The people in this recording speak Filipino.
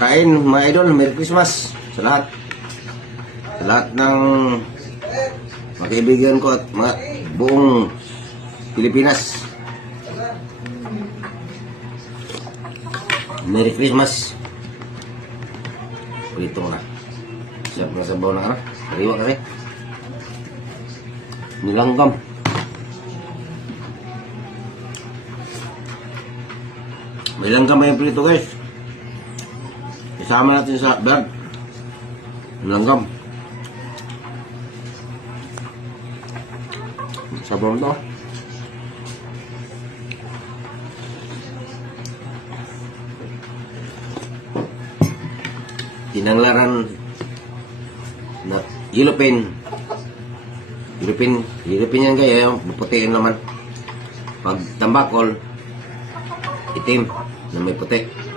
Kain mga idol, Merry Christmas sa lahat. Sa lahat ng mga kaibigan ko at mga buong Pilipinas. Merry Christmas. Prito na. Sarap na sabaw na kariwa kasi. Nilanggam. May langgam yung prito guys. Isama natin sa bag. Langgam. Sabaw to. Tinanglaran na yellow pen. Yellow pen yan kaya puputiin naman. Pag tambakol, itim na may puti.